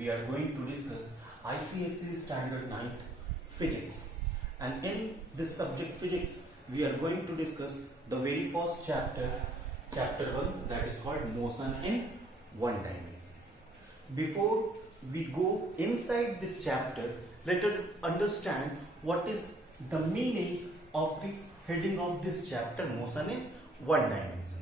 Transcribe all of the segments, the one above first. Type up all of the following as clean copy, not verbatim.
we are going to discuss ICSE Standard 9 Physics. And in this subject physics, we are going to discuss the very first chapter, chapter 1, that is called motion in one dimension. Before we go inside this chapter, let us understand what is the meaning of the heading of this chapter, motion in one dimension.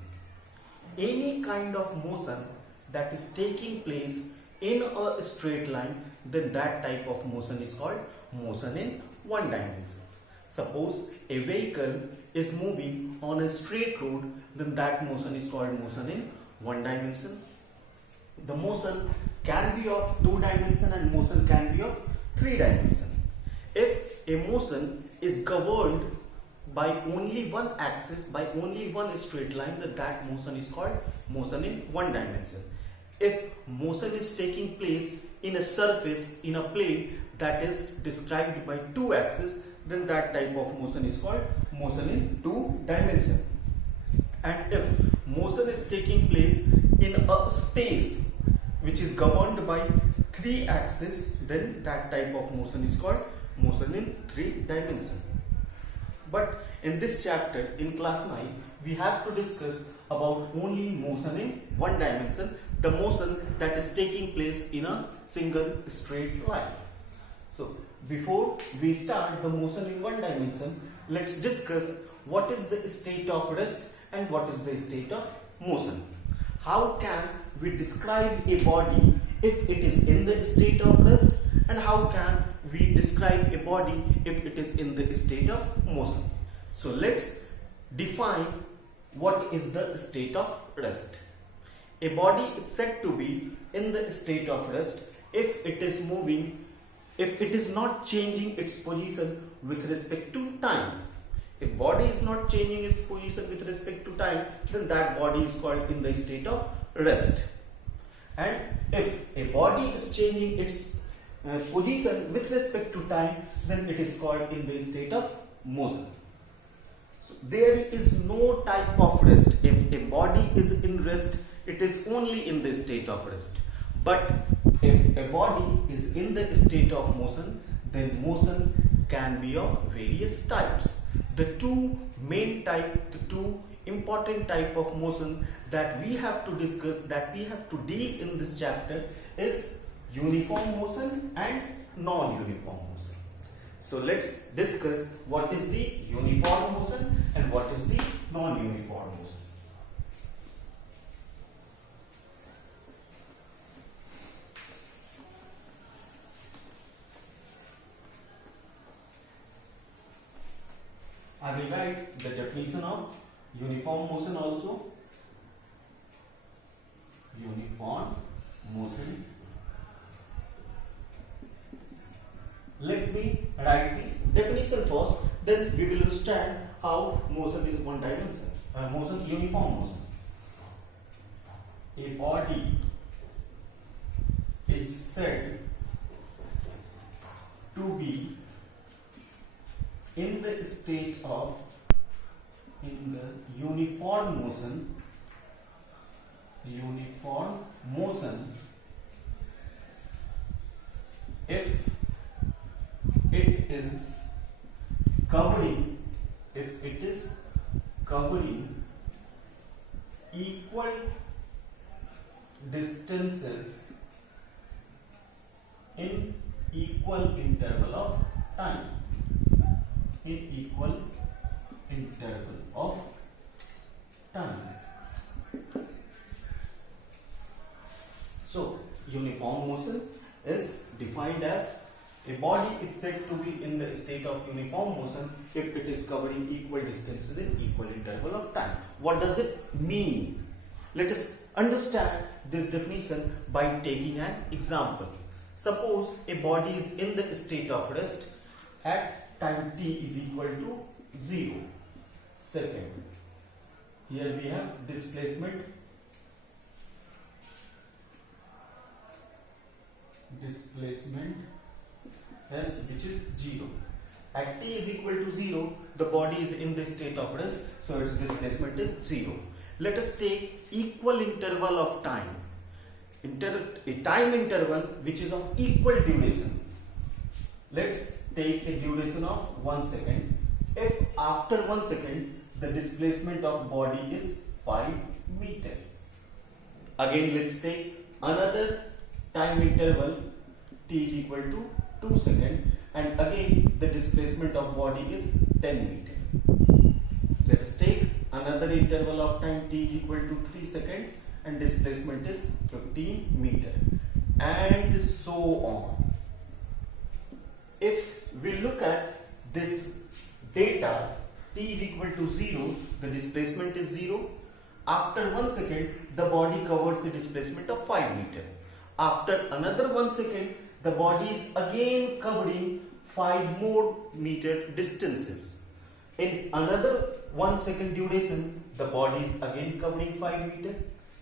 Any kind of motion that is taking place in a straight line, then that type of motion is called motion in one dimension. Suppose a vehicle is moving on a straight road, then that motion is called motion in one dimension. The motion can be of two dimension and motion can be of three dimension. If a motion is governed by only one axis, by only one straight line, then that motion is called motion in one dimension. If motion is taking place in a surface, in a plane that is described by two axes, then that type of motion is called motion in two dimension. And if motion is taking place in a space which is governed by three axes, then that type of motion is called motion in three dimension. But in this chapter, in class 9, we have to discuss about only motion in one dimension, the motion that is taking place in a single straight line. So before we start the motion in one dimension, let's discuss what is the state of rest and what is the state of motion. How can we describe a body if it is in the state of rest, and how can we describe a body if it is in the state of motion? So let's define what is the state of rest. A body is said to be in the state of rest if it is moving, if it is not changing its position with respect to time. If body is not changing its position with respect to time, then that body is called in the state of rest. And if a body is changing its position with respect to time, then it is called in the state of motion. So there is no type of rest. If a body is in rest, it is only in the state of rest. But if a body is in the state of motion, then motion can be of various types. The two main type, the two important type of motion that we have to discuss, that we have to deal in this chapter, is uniform motion and non-uniform motion. So let's discuss what is the uniform motion and what is the non-uniform motion. I will write the definition of uniform motion also. Uniform motion. Let me write the definition first, then we will understand how motion is one dimension. Motion, uniform motion. A body is said to be in the state of uniform motion if it is covering equal distances in equal interval of time. So uniform motion is defined as a body is said to be in the state of uniform motion if it is covering equal distances in equal interval of time. What does it mean? Let us understand this definition by taking an example. Suppose a body is in the state of rest at time t is equal to 0 second. Here we have displacement S, which is 0. At t is equal to 0, the body is in the state of rest, so its displacement is 0. Let us take equal interval of time. a time interval which is of equal duration. Let's take a duration of 1 second. If after 1 second the displacement of body is 5 meter. Again let's take another time interval t is equal to 2 seconds, and again the displacement of body is 10 meter. Let us take another interval of time t is equal to 3 seconds and displacement is 15 meter, and so on. If we look at this data, t is equal to 0, the displacement is 0. After 1 second, the body covers a displacement of 5 meter. After another 1 second, the body is again covering 5 more meter distances. In another 1 second duration, the body is again covering 5 meter.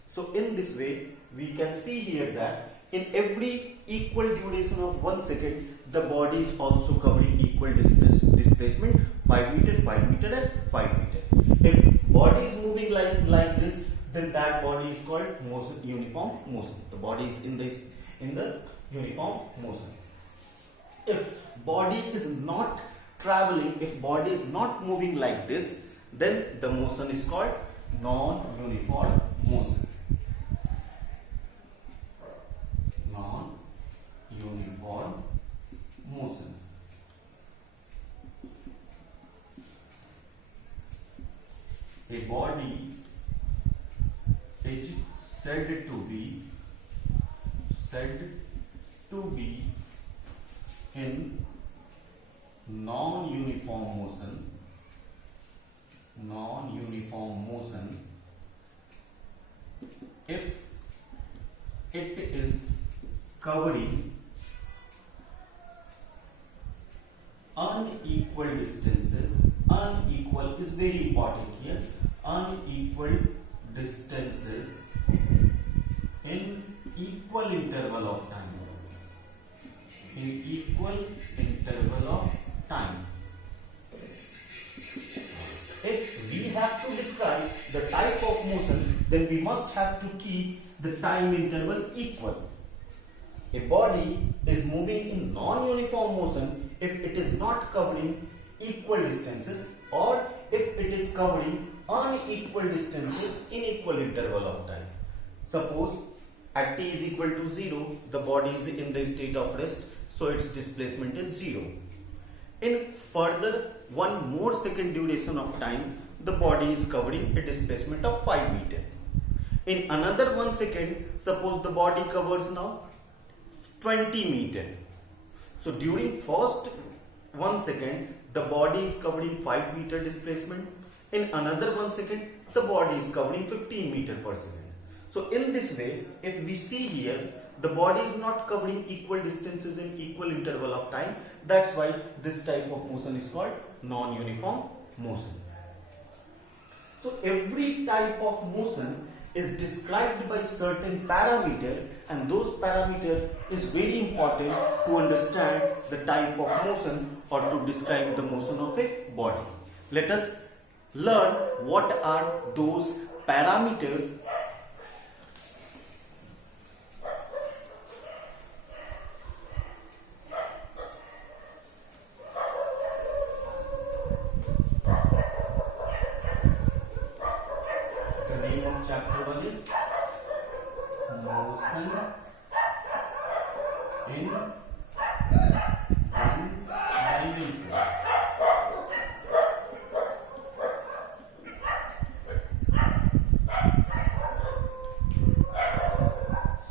So in this way, we can see here that in every equal duration of 1 second, the body is also covering equal displacement 5 meter, 5 meter and 5 meter. If body is moving like this, then that body is called motion, uniform motion. The body is in the uniform motion. If body is not traveling, if body is not moving like this, then the motion is called non-uniform motion. Non-uniform motion. A body is said to be in non-uniform motion if it is covering unequal distances. Unequal is very important here. Unequal distances in equal interval of time. In equal interval of time. If we have to describe the type of motion, then we must have to keep the time interval equal. A body is moving in non-uniform motion if it is not covering equal distances, or if it is covering unequal distances in equal interval of time. Suppose at t is equal to 0, the body is in the state of rest, so its displacement is 0. In further 1 more second duration of time, the body is covering a displacement of 5 meter. In another 1 second, suppose the body covers now 20 meter. So during first 1 second, the body is covering 5 meter displacement. In another 1 second, the body is covering 15 meter per second. So in this way, if we see here, the body is not covering equal distances in equal interval of time. That's why this type of motion is called non-uniform motion. So every type of motion is described by certain parameter, and those parameters is very important to understand the type of motion or to describe the motion of a body. Let us learn what are those parameters. The name of chapter 1 is motion in one dimension.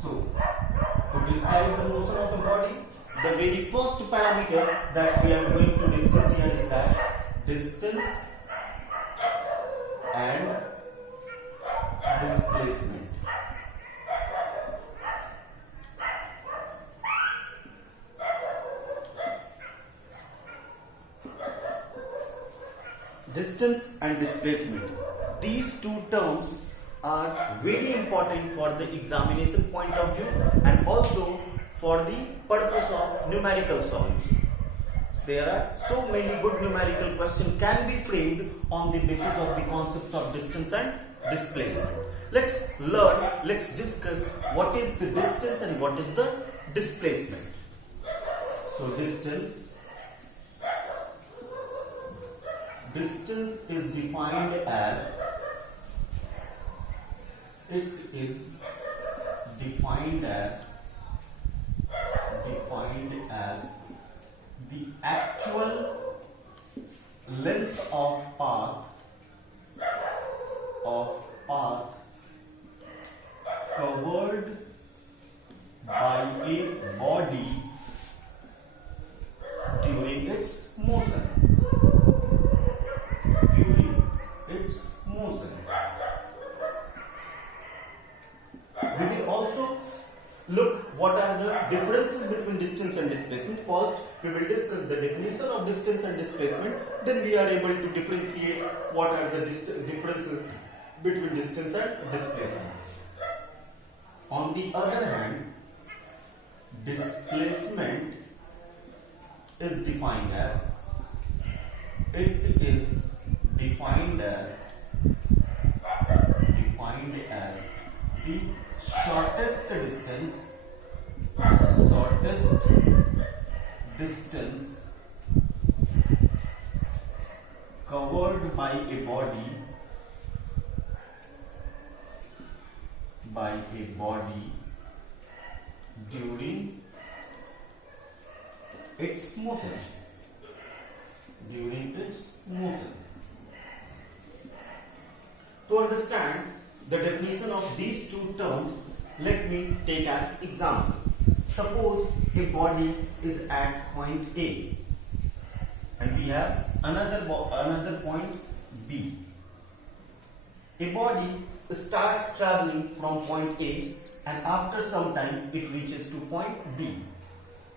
So, to describe the motion of a body, the very first parameter that we are going to discuss here is that distance and displacement. Distance and displacement. These two terms are very important for the examination point of view and also for the purpose of numerical solution. There are so many good numerical questions can be framed on the basis of the concept of distance and displacement. let's discuss what is the distance and what is the displacement. So distance is defined as the actual length of path covered by a body during its motion. We will also look what are the differences between distance and displacement. First, we will discuss the definition of distance and displacement. Then we are able to differentiate what are the differences between distance and displacement. On the other hand, displacement is defined as the shortest distance covered by a body during its motion. To understand the definition of these two terms, let me take an example. Suppose a body is at point A and we have another point B. A body starts traveling from point A and after some time it reaches to point B.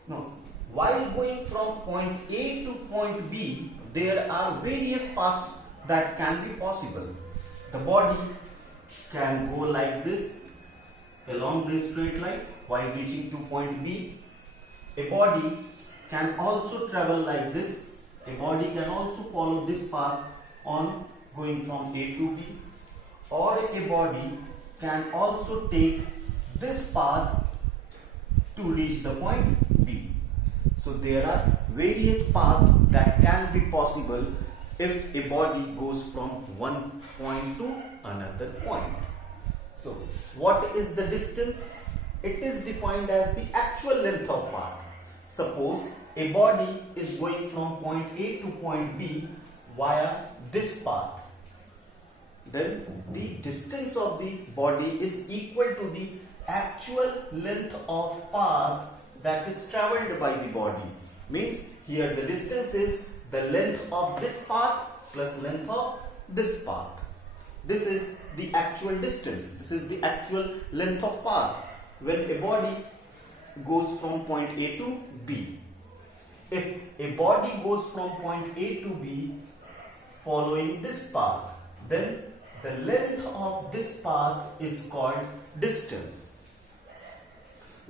Now, while going from point A to point B, there are various paths that can be possible. The body can go like this along this straight line while reaching to point B. A body can also travel like this. A body can also follow this path on going from A to B. Or a body can also take this path to reach the point B. So there are various paths that can be possible if a body goes from one point to another point. So what is the distance? It is defined as the actual length of path. Suppose a body is going from point A to point B via this path. Then the distance of the body is equal to the actual length of path that is travelled by the body. Means here the distance is the length of this path plus length of this path. This is the actual distance. This is the actual length of path when a body goes from point A to B. If a body goes from point A to B following this path, then the length of this path is called distance.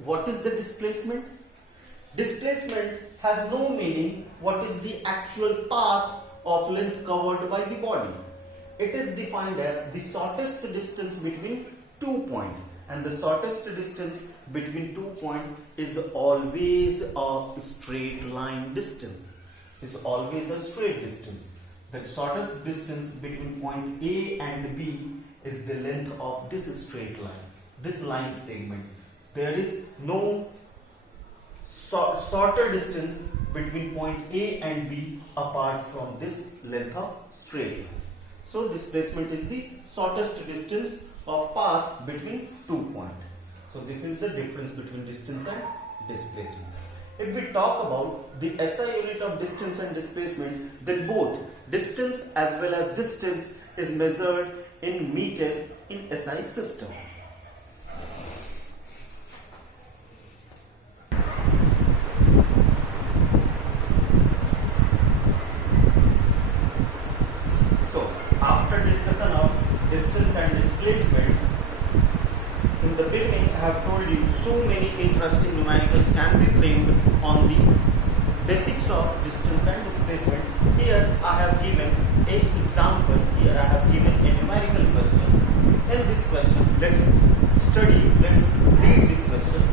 What is the displacement? Displacement has no meaning what is the actual path of length covered by the body. It is defined as the shortest distance between 2 points, and the shortest distance between 2 points is always a straight line distance. Is always a straight distance. The shortest distance between point A and B is the length of this straight line, this line segment. There is no shorter distance between point A and B apart from this length of straight line. So displacement is the shortest distance of path between 2 points. So this is the difference between distance and displacement. If we talk about the SI unit of distance and displacement, then both distance as well as distance is measured in meter in SI system. So after discussion of distance and displacement, in the beginning I have told you so many interesting numericals can be framed on the basics of distance and displacement. Here I have given an example. Here I have given a numerical question. In this question. Let's read this question.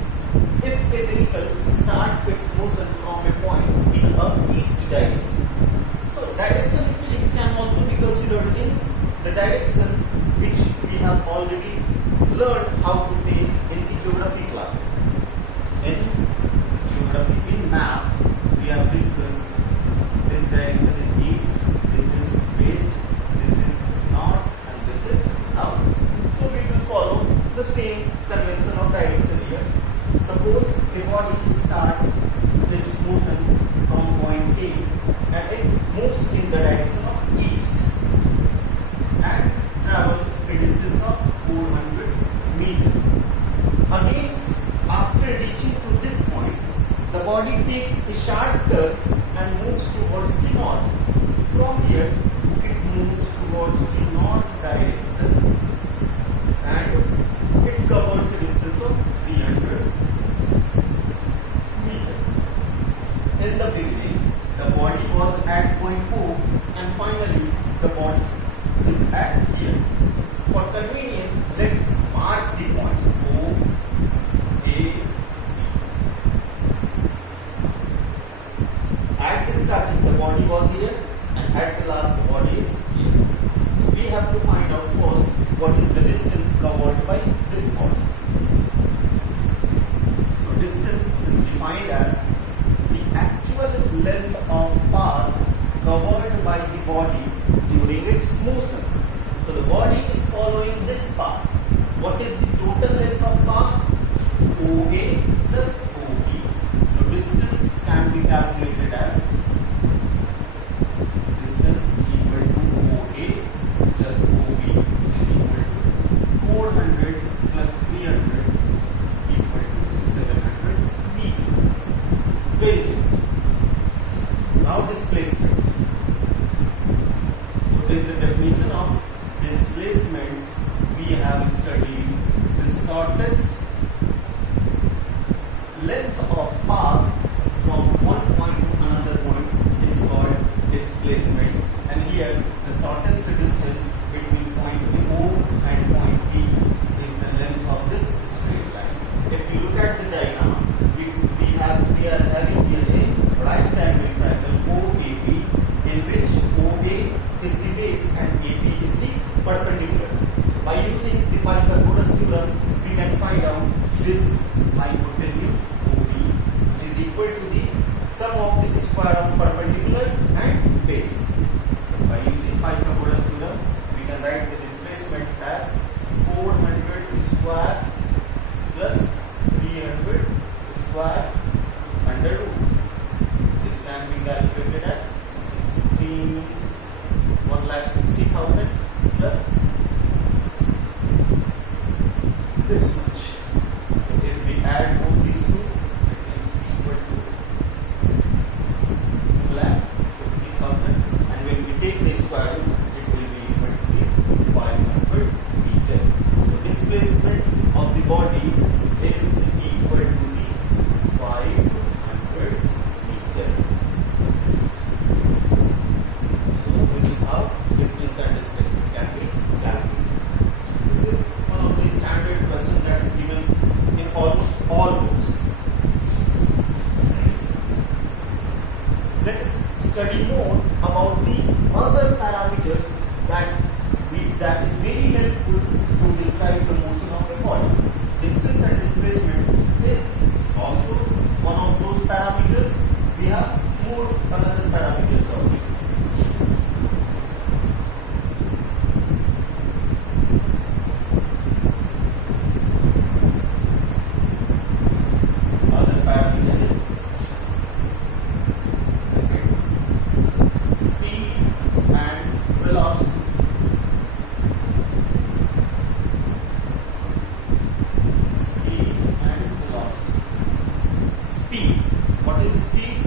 If a vehicle starts its motion from a point in a east direction, so direction physics can also be considered in the direction which we have already learned how to take in the geography classes. In geography, in maps, we have discussed this direction is east, this is west, this is north, and this is south. So we will follow the same convention of direction here. Suppose a body starts its motion from point A and it moves in the direction of east and travels a distance of 400 meters. Again, after reaching to this point, the body takes a sharp turn and moves towards the north. From here, it moves towards the north direction and it covers a distance of 300 meters. In the beginning, the body was at point O and finally the body is at here. For convenience, let's mark the points O, A, B. At the starting, the body was here, and at the last, the body is here. We have to find out first what is the distance covered by this body. So, distance is defined as the actual length of path covered by the body during its motion. So, the body is following this path. What is the total length of path? OA plus OB. So, distance can be calculated as distance equal to OA plus OB, which is equal to 400 plus 300 equal to 700 meters. Very simple. Now displacement. So in the definition of displacement, we have studied the shortest length of path from one point to another point is called displacement, and here the shortest distance between point O and point B is the length of this straight line. If you look at the diagram, we are having here a right angle triangle OAB, in which OA is the base and AB is the perpendicular. By using the Pythagoras theorem, we can find out this hypotenuse OB, which is equal to the sum of the square of perpendicular and base. So by using Pythagoras theorem, we can write the displacement as 400 square plus 300 square under root. This can be calculated at 1,60,000 plus this much. So if we add both these two, it is equal to 1,50,000, and when we take the square root, it will be equal to 500 meters. So displacement of the body is equal to the 500 meters. So this is how distance and displacement can be calculated. This is one of the standard questions that is given in almost all books. Let us study more about the other parameters that is very helpful to describe the motion of the body. Distance and displacement is also one of those parameters. We have more another parameters also. Other parameter is speed and velocity. Speed and velocity. Speed. What is speed?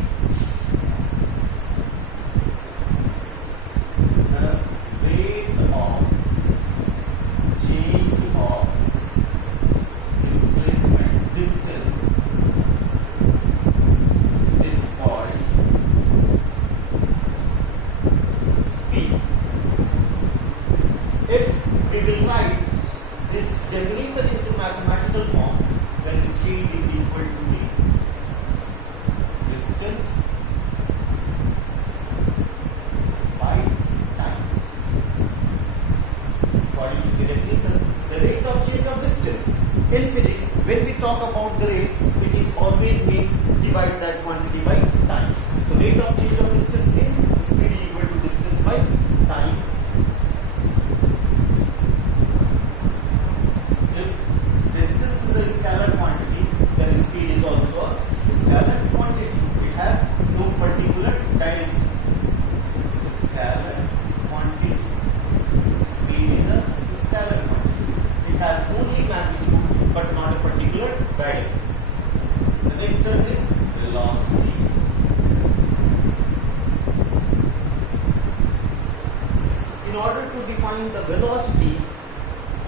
find the velocity,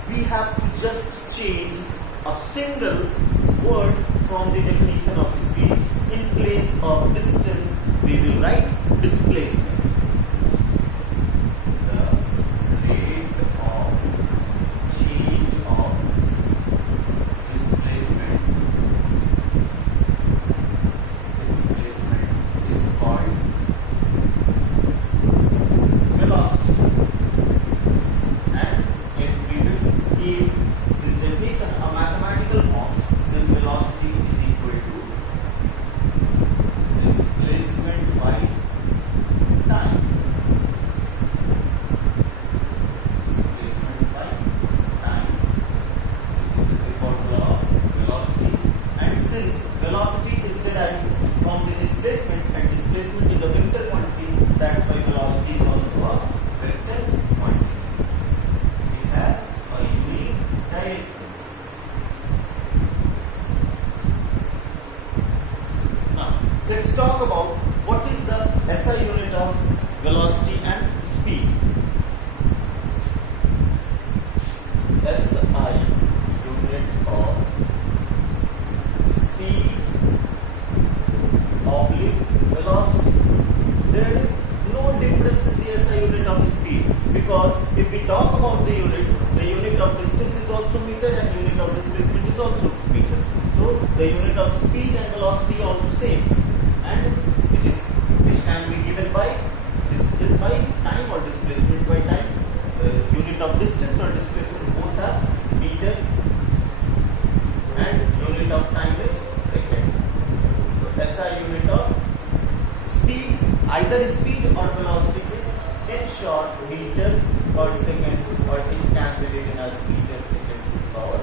we have to just change a single word from the definition of speed. In place of distance, we will write displacement. The rate of change of displacement is called velocity. And if we will give this definition a mathematical form, then velocity is equal to displacement by time. Displacement by time. So this is the formula of velocity. And since velocity is derived from the displacement and displacement is a vector quantity, that's why velocity is also a vector quantity. It has a unique direction. Now, let's talk about what is the SI unit of velocity and speed. SI unit of speed oblique velocity. There is no difference in the SI unit of speed, because if we talk about the unit of distance is also meter and unit of displacement is also meter. So the unit of speed and velocity also same, and which can be given by distance by time or displacement by time. Unit of distance or displacement both are meter, and unit of time is second. So SI unit of speed, either speed or velocity, is in short meter per second, or it can be written as meter second to the power